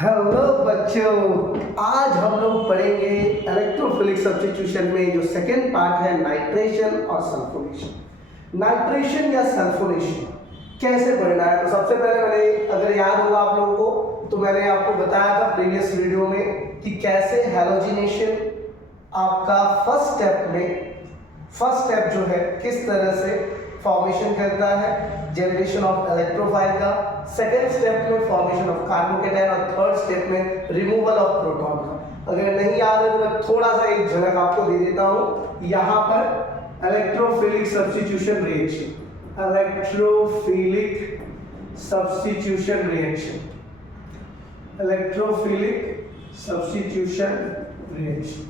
Hello बच्चों, आज हम लोग पढ़ेंगे इलेक्ट्रोफिलिक सब्स्टिट्यूशन में जो सेकेंड पार्ट है नाइट्रेशन और सल्फोनेशन। नाइट्रेशन या सल्फोनेशन कैसे पढ़ना है, तो सबसे पहले मैंने, अगर याद होगा आप लोगों को, तो मैंने आपको बताया था प्रीवियस वीडियो में कि कैसे हैलोजिनेशन आपका फर्स्ट स्टेप जो है किस तरह से फॉर्मेशन करता है, जनरेशन ऑफ इलेक्ट्रोफाइल का, सेकेंड स्टेप में फॉर्मेशन ऑफ कार्बोकेटायन और थर्ड स्टेप में रिमूवल ऑफ प्रोटॉन का। अगर नहीं याद है तो मैं थोड़ा सा एक झलक आपको दे देता हूं। यहाँ पर electrophilic substitution reaction, electrophilic substitution reaction, electrophilic substitution reaction.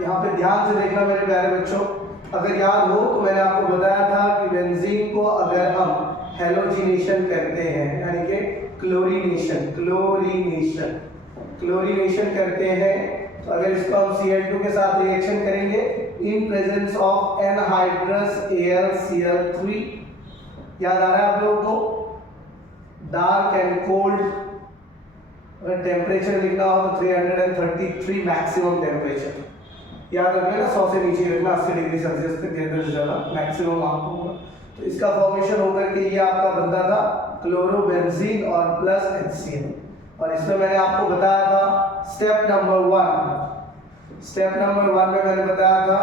यहाँ पे ध्यान से देखना मेरे प्यारे बच्चों, अगर याद हो तो मैंने आपको बताया था कि बेंजीन को अगर हम हैलोजिनेशन करते हैं, यानी कि क्लोरीनेशन करते हैं, तो अगर इसको हम Cl2 के साथ रिएक्शन करेंगे इन प्रेजेंस ऑफ एनहाइड्रस AlCl3, याद आ रहा है आप लोगों को, डार्क एंड कोल्ड, अगर टेम्परेचर लिखना हो तो 333 मैक्सिमम टेम्परेचर, याद रखना ना, 100 से नीचे रखना, 80 डिग्री सेल्सियस तक, ज़्यादा से ज़्यादा मैक्सिमम आपको होगा। तो इसका फॉर्मेशन होकर के ये आपका बनता था क्लोरोबेंजीन और प्लस HCl। और इसमें मैंने आपको बताया था स्टेप नंबर वन में मैंने बताया था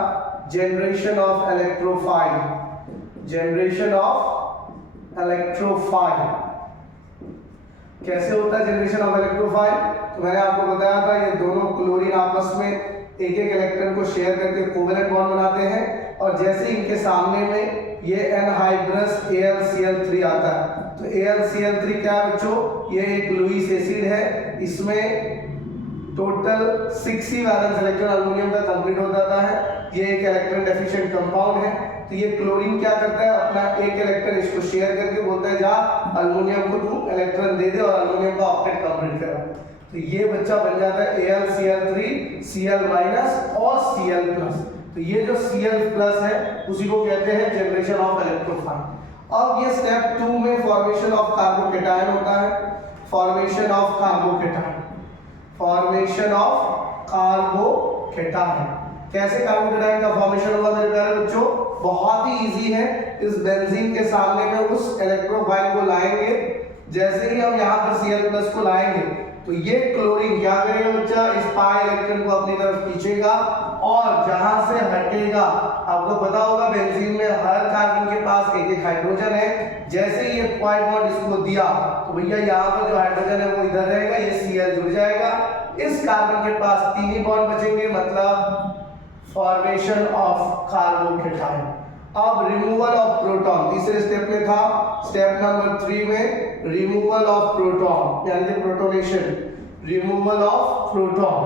जनरेशन ऑफ इलेक्ट्रोफाइल, कैसे होता है जनरेशन ऑफ इलेक्ट्रोफाइल। तो मैंने आपको बताया था ये दोनों क्लोरीन आपस में एक इलेक्ट्रॉन को शेयर करके कोवेलेंट बॉन्ड बनाते हैं, और जैसे इनके सामने में ये एनहाइड्रस AlCl3 आता है, तो AlCl3 क्या है बच्चों, ये एक लुईस एसिड है, इसमें टोटल 6 ही वैलेंस इलेक्ट्रॉन अल्युमिनियम का कंप्लीट हो जाता है, ये एक इलेक्ट्रॉन डेफिशिएंट कंपाउंड है। तो ये क्लोरीन क्या करता है, अपना एक इलेक्ट्रॉन इसको शेयर करके बोलता है जा अल्युमिनियम को तू इलेक्ट्रॉन दे दे और अल्युमिनियम का ऑक्टेट कंप्लीट करा। तो ये बच्चा बन जाता है AlCl3 Cl- और Cl+। तो ये जो Cl+ है उसी को कहते हैं जनरेशन ऑफ इलेक्ट्रोफाइल। अब ये स्टेप 2 में फॉर्मेशन ऑफ कार्बोकेटायन होता है, फॉर्मेशन ऑफ कार्बोकेटायन। कैसे कार्बोकेटायन का फॉर्मेशन होगा मेरे प्यारे बच्चों, बहुत ही इजी है। इस बेंजीन के सामने में उस इलेक्ट्रोफाइल को लाएंगे, जैसे ही हम यहाँ पर Cl+ को लाएंगे तो ये क्लोरीन क्या करेगा बच्चा, इस पाई इलेक्ट्रॉन को अपनी तरफ खींचेगा, और जहां से हटेगा, आपको पता होगा बेंजीन में हर कार्बन के पास एक हाइड्रोजन है, जैसे ही ये पाई बॉन्ड इसको दिया तो भैया यहाँ पर जो हाइड्रोजन है वो इधर रहेगा, ये Cl जुड़ जाएगा, इस कार्बन के पास 3 ही बॉन्ड बचेंगे, मतलब फॉर्मेशन ऑफ कार्बोकेटायन। अब रिमूवल ऑफ प्रोटॉन तीसरे स्टेप में था, स्टेप नंबर 3 में रिमूवल ऑफ प्रोटॉन, यानी प्रोटोनेशन, रिमूवल ऑफ प्रोटॉन।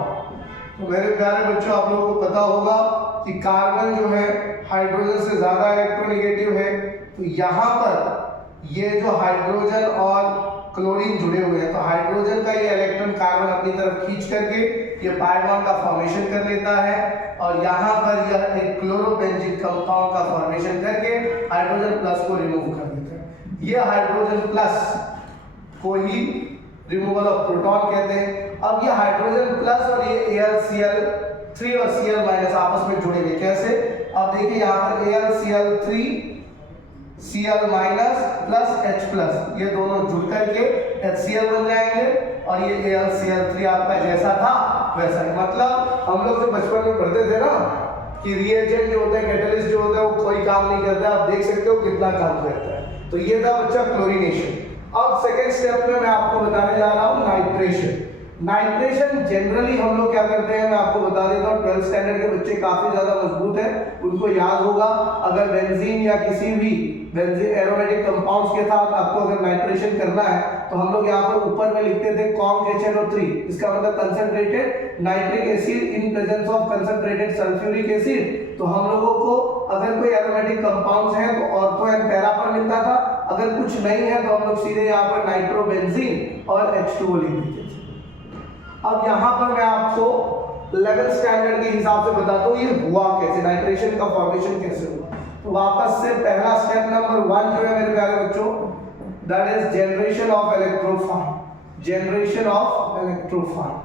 तो मेरे प्यारे बच्चों, आप लोगों को पता होगा कि कार्बन जो है हाइड्रोजन से ज्यादा इलेक्ट्रोनेगेटिव है, तो यहाँ पर ये जो हाइड्रोजन और क्लोरीन जुड़े हुए हैं, तो हाइड्रोजन का ये इलेक्ट्रॉन कार्बन अपनी तरफ खींच करके ये पाई बॉन्ड का फॉर्मेशन कर लेता है, और यहाँ पर यह एक क्लोरोबेंजीन कंपाउंड का फॉर्मेशन करके हाइड्रोजन प्लस को रिमूव कर देता है। ये हाइड्रोजन प्लस को ही रिमूवल ऑफ प्रोटॉन कहते हैं। अब ये हाइड्रोजन प्लस और ये AlCl3 और Cl- आपस में जुड़ेंगे, कैसे, अब देखिए यहाँ पर AlCl3 Cl- प्लस H+, ये दोनों जुड़ करके HCl बन जाएंगे, और ये AlCl3 आपका जैसा था वैसा ही। मतलब हम लोग जो बचपन में पढ़ते थे ना कि रिएजेंट जो होता है, कैटलिस्ट जो होता है, वो कोई काम नहीं करता, आप देख सकते हो कितना काम करता है। तो ये था बच्चा क्लोरीनेशन। अब सेकेंड स्टेप में मैं आपको बताने जा रहा हूँ नाइट्रेशन जनरली हम लोग क्या करते हैं, मैं आपको बता देता हूँ, 12th स्टैंडर्ड के बच्चे काफी ज्यादा मजबूत है, उनको याद होगा, अगर बेंजीन या किसी भी बेंजीन एरोमेटिक कंपाउंड्स के साथ आपको अगर नाइट्रेशन करना है, तो हम लोग यहाँ पर ऊपर में लिखते थे CONH3, इसका मतलब concentrated nitric acid in presence of concentrated sulphuric acid. तो हम लोगों को अगर कोई एरोमेटिक कंपाउंड्स हैं तो ऑर्थो एंड पैरा पर मिलता था, अगर कुछ नहीं है तो हम लोग सीधे यहाँ पर नाइट्रोबेंजीन और H2O लिख देते थे। अब यहाँ पर मैं आपको 11th स्टैंडर्ड के हिसाब से बताता हूँ ये हुआ कैसे, नाइट्रेशन का फॉर्मेशन कैसे हुआ। तो वापस से पहला स्टेप नंबर 1 जो है मेरे प्यारे बच्चों, that is generation of electrophile, generation of electrophile.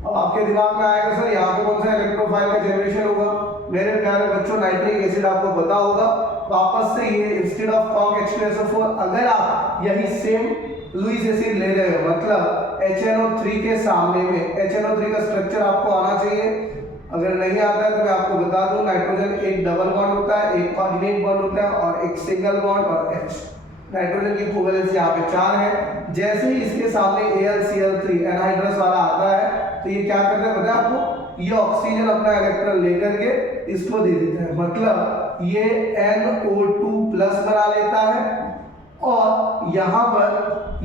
अब आपके दिमाग में आएगा सर यहाँ पे कौन सा इलेक्ट्रोफाइल का जनरेशन होगा। मेरे प्यारे बच्चों नाइट्रिक एसिड आपको पता होगा। वापस से ये इंस्टेड ऑफ कॉन्क H2SO4 अगर आप यही सेम लुईस एसिड ले रहे हो मतलब HNO3 के सामने में HNO3 का स्ट्रक्चर आपको आना चाहिए। अगर नहीं आता है तो मैं आपको बता दूं नाइट्रोजन एक डबल बॉन्ड होता है, एक कोऑर्डिनेट बॉन्ड होता है और एक सिंगल बॉन्ड और H। नाइट्रोजन की कोवेलेंस यहाँ पे 4 है। जैसे ही इसके सामने AlCl3 एनहाइड्रस वाला आता है तो ये क्या करता है पता है आपको, ये ऑक्सीजन अपना इलेक्ट्रॉन लेकर के इसको दे देता है, मतलब ये NO2+ बना लेता है और यहाँ पर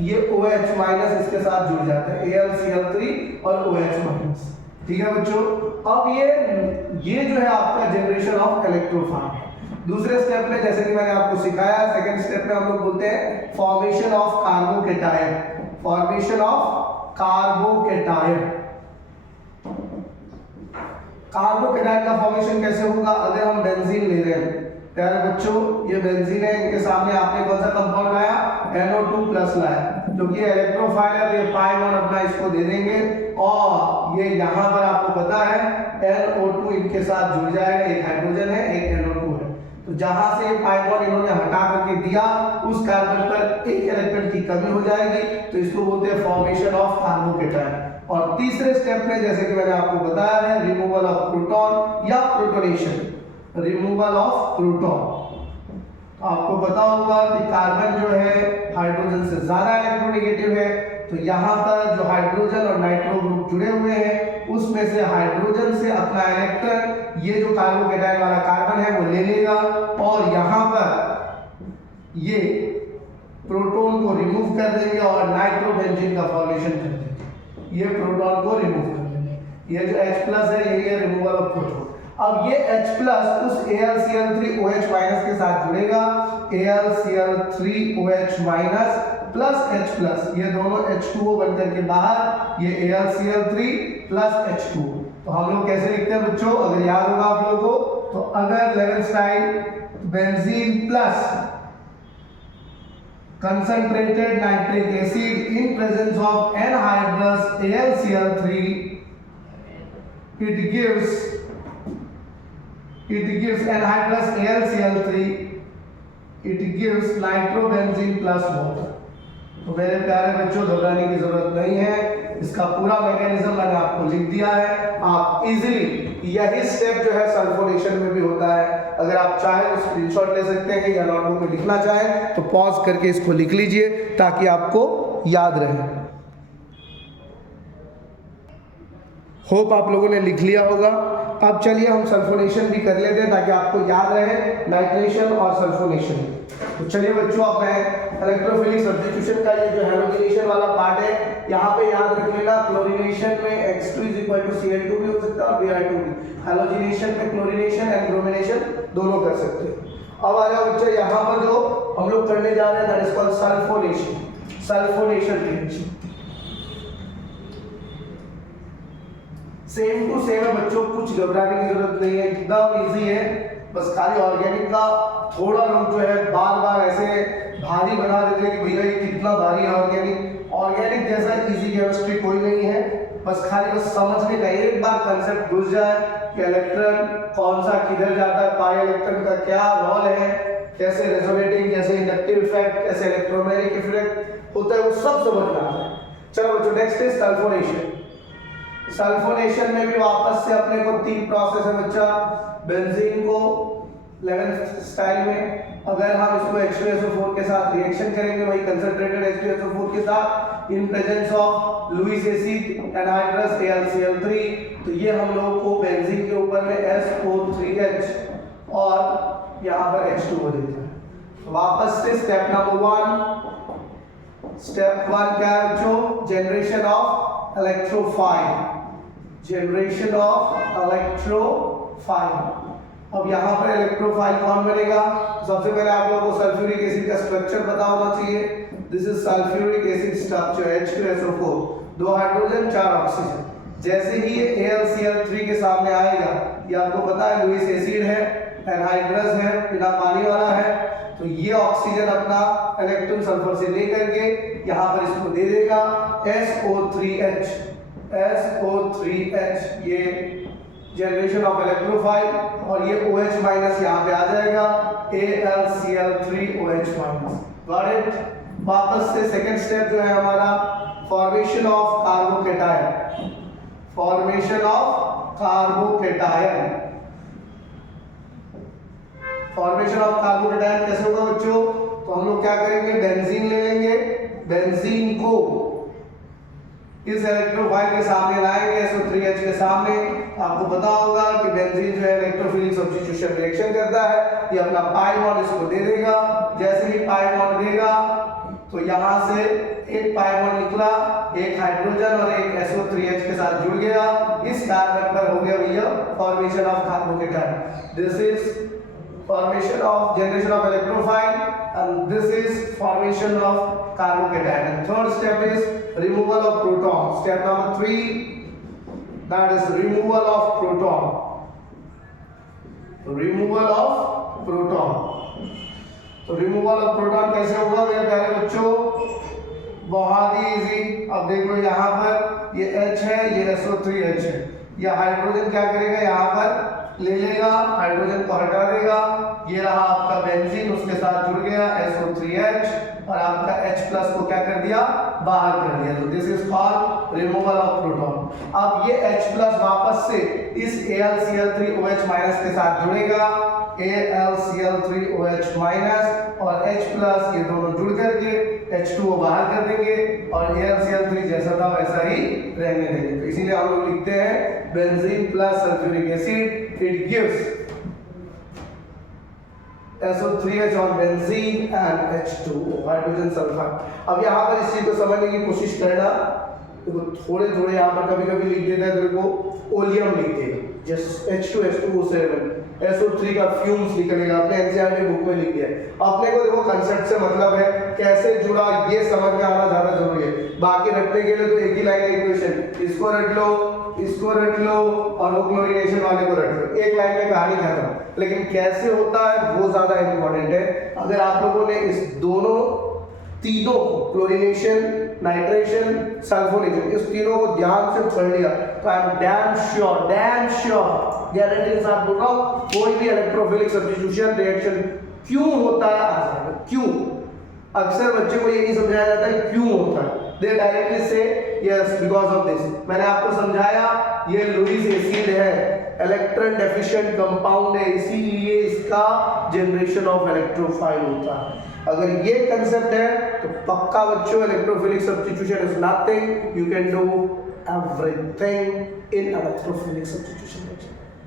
ये OH- इसके साथ जुड़ जाता है, AlCl3 और OH-। ठीक है बच्चों। अब ये जो है आपका जनरेशन ऑफ इलेक्ट्रोफाइन। दूसरे स्टेप में जैसे कि मैंने आपको सिखाया, सेकंड स्टेप में हम लोग बोलते हैं formation of carbocation, formation of carbocation. Carbocation का फॉर्मेशन कैसे होगा, अगर हम बेंजीन ले रहे हैं प्यारे बच्चों, ये बेंजीन है, इनके सामने आपने कौन सा कंपाउंड लाया, NO2+ लाया, जो कि इलेक्ट्रोफाइल है तो ये पाई बॉन्ड अपना इसको दे देंगे और ये यहाँ पर आपको पता है NO2 इनके साथ जुड़ जाएगा, एक हाइड्रोजन है एक NO2 है, तो जहां से पाई बॉन्ड इन्होंने हटा करके दिया उस कार्बन पर एक इलेक्ट्रॉन की कमी हो जाएगी, तो इसको बोलते हैं फॉर्मेशन ऑफ कार्बोकेटायन। और तीसरे स्टेप में जैसे कि मैंने आपको बताया है रिमूवल ऑफ प्रोटॉन या प्रोटोनेशन, रिमूवल ऑफ प्रोटॉन। आपको पता होगा कि कार्बन जो है हाइड्रोजन से ज्यादा इलेक्ट्रोनेगेटिव है, तो यहाँ पर जो हाइड्रोजन और नाइट्रो ग्रुप जुड़े हुए हैं उसमें से हाइड्रोजन से अपना इलेक्ट्रॉन ये जो कार्बोकेटायन वाला कार्बन है वो ले लेगा और यहाँ पर ये प्रोटॉन को रिमूव कर देंगे और नाइट्रोबेंजीन का फॉर्मेशन कर देंगे, ये प्रोटॉन को रिमूव कर देंगे। ये जो H+ है यही है रिमूवल ऑफ प्रोटॉन। अब ये H+ उस AlCl3OH- के साथ जुड़ेगा, AlCl3OH- प्लस H+, ये दोनों H2O बनकर के बाहर, ये AlCl3 प्लस H2O। तो हम लोग कैसे लिखते हैं बच्चों, अगर याद होगा आप लोगों को, तो अगर लेवेंस्टाइन benzene plus concentrated nitric acid in presence of anhydrous AlCl3, it gives anhydrous AlCl3, it gives nitrobenzene plus water। तो मेरे प्यारे बच्चों घबराने की जरूरत नहीं है, इसका पूरा मैकेनिज्म मैंने आपको लिख दिया है। आप इजीली यही स्टेप जो है सल्फोनेशन में भी होता है, अगर आप चाहें तो स्क्रीनशॉट ले सकते हैं या नोटबुक में लिखना चाहें तो पॉज करके इसको लिख लीजिए ताकि आपको याद रहे। होप आप लोगों ने लिख लिया होगा। अब चलिए हम सल्फोनेशन भी कर लेते हैं ताकि आपको याद रहे नाइट्रेशन और सल्फोनेशन। तो चलिए बच्चों, अब मैं इलेक्ट्रोफिलिक सब्स्टिट्यूशन का ये जो हैलोजिनेशन वाला पार्ट है यहाँ पे याद रख लेना, क्लोरीनेशन में X2 = Cl2 भी हो सकता है और Br2 भी। हैलोजिनेशन में क्लोरीनेशन एंड ब्रोमिनेशन दोनों कर सकते हैं। अब आ जाओ बच्चा, यहाँ पर जो हम लोग करने जा रहे हैं that is called sulphonation, sulphonation reaction. Same to same है बच्चों, कुछ घबराने की जरूरत नहीं है, एकदम इजी है। बस खाली ऑर्गेनिक का थोड़ा लोग जो है बार बार ऐसे भारी बना देते हैं कि भैया ये कितना भारी है ऑर्गेनिक। ऑर्गेनिक जैसा इजी केमिस्ट्री कोई नहीं है, बस खाली समझने का एक बार कंसेप्ट घुस जाए कि इलेक्ट्रॉन कौन सा किधर जाता है, पाई इलेक्ट्रॉन का क्या रोल है, कैसे रेजोनेटिंग, कैसे इंडक्टिव इफेक्ट, कैसे इलेक्ट्रोमैग्नेटिक इफेक्ट होता है, वो सब समझना है। चलो बच्चों, नेक्स्ट इज सल्फोनेशन। सल्फोनेशन में भी वापस से अपने को 3 प्रोसेस है बच्चा। बेंजीन को 11th स्टाइल में अगर हम इसको H2SO4 के साथ रिएक्शन करेंगे, वही कंसंट्रेटेड H2SO4 के साथ in presence of Lewis acid anhydrous AlCl3, तो ये हम लोग को बेंजीन के ऊपर में SO3H और यहाँ पर H2O देता है। वापस से स्टेप नंबर 1, स्टेप 1 क्या है बच्चों, generation of electrophile, generation of electrophile. अब यहाँ पर इलेक्ट्रोफाइल कौन बनेगा, सबसे पहले आप लोगों को सल्फ्यूरिक एसिड का स्ट्रक्चर पता होना चाहिए। This is sulphuric acid structure H2SO4, 2 hydrogen 4 oxygen. जैसे ही ये AlCl3 के सामने आएगा, ये आपको पता है लुईस एसिड है, एनहाइड्रस है, बिना पानी वाला है, तो ये ऑक्सीजन अपना इलेक्ट्रॉन सल्फर से लेकर के यहाँ पर इसको दे देगा SO3H। ये जनरेशन ऑफ इलेक्ट्रोफाइल, और ये OH माइनस यहाँ पे आ जाएगा AlCl3OH माइनस। Got it. वापस से सेकंड स्टेप जो है हमारा formation of carbocation. Formation of carbocation कैसे होगा बच्चों? तो हम लोग क्या करेंगे, बेंजीन ले लेंगे, बेंजीन को इस इलेक्ट्रोफाइल के सामने लाएंगे, SO3H के सामने। आपको पता होगा कि बेंजीन जो है इलेक्ट्रोफिलिक सब्स्टिट्यूशन रिएक्शन करता है, ये अपना पाई बॉन्ड इसको दे देगा। जैसे ही पाई बॉन्ड देगा तो यहाँ से एक पाई बॉन्ड निकला, एक हाइड्रोजन और एक SO3H के साथ जुड़ गया, इस कार्बन पर हो गया भैया formation of carbocation. This is formation of generation of electrophile, and this is formation of carbocation. And third step is removal of proton. Step number 3, that is removal of proton. Removal of proton. तो removal of proton कैसे होगा मेरे प्यारे बच्चों? बहुत ही easy. अब देख लो यहाँ पर ये H है, ये SO3H है। ये हाइड्रोजन क्या करेगा, यहाँ पर ले लेगा, हाइड्रोजन को हटा देगा, ये रहा आपका बेंजीन, उसके साथ जुड़ गया SO3H, और आपका H+ को क्या कर दिया, बाहर कर दिया। तो this is called removal of proton. अब ये H+ वापस से इस AlCl3OH माइनस के साथ जुड़ेगा, AlCl3OH माइनस और H+, ये दोनों जुड़ करके H2O बाहर कर देंगे, और AlCl3 जैसा था वैसा ही रहने देंगे। तो इसीलिए हम लोग लिखते हैं benzene plus sulphuric acid, it gives SO3H on benzene and H2O, hydrogen sulphide. अब यहाँ पर इस चीज को समझने की कोशिश करना, देखो थोड़े थोड़े यहाँ पर कभी कभी लिख देता है तेरे को ओलियम लिख देगा, जैसे H2SO7, SO3 का फ्यूम्स निकलेगा, अपने एनसीईआरटी बुक में लिख दिया। अपने को देखो कंसेप्ट से मतलब है, कैसे जुड़ा ये समझ में आना ज्यादा जरूरी है। बाकी रटने के लिए तो एक ही लाइन है इक्वेशन, इसको रट लो, इसको रट लो, और वो क्लोरीनेशन वाले को रट लो, एक लाइन में कहानी खत्म। लेकिन कैसे होता है वो ज्यादा इंपॉर्टेंट है। अगर आप लोगों ने इस दोनों तीनों क्लोरीनेशन, नाइट्रेशन, सल्फोनेशन, इस तीनों को ध्यान से पढ़ लिया तो I am damn sure guarantee के साथ बोल रहा हूं, कोई भी इलेक्ट्रोफिलिक सब्स्टिट्यूशन रिएक्शन क्यों होता है आ जाएगा। क्यों? अक्सर बच्चे को ये नहीं समझाया जाता है क्यों होता है, दे डायरेक्टली से यस बिकॉज ऑफ दिस। मैंने आपको समझाया ये लुईस एसिड है, इलेक्ट्रॉन डेफिशिएंट कंपाउंड है, इसीलिए इसका जनरेशन ऑफ इलेक्ट्रोफाइल होता है। अगर ये कंसेप्ट है तो पक्का बच्चों electrophilic substitution is nothing, you can do everything in electrophilic substitution.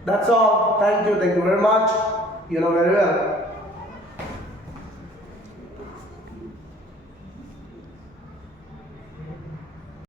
That's all. Thank you very much. You know very well.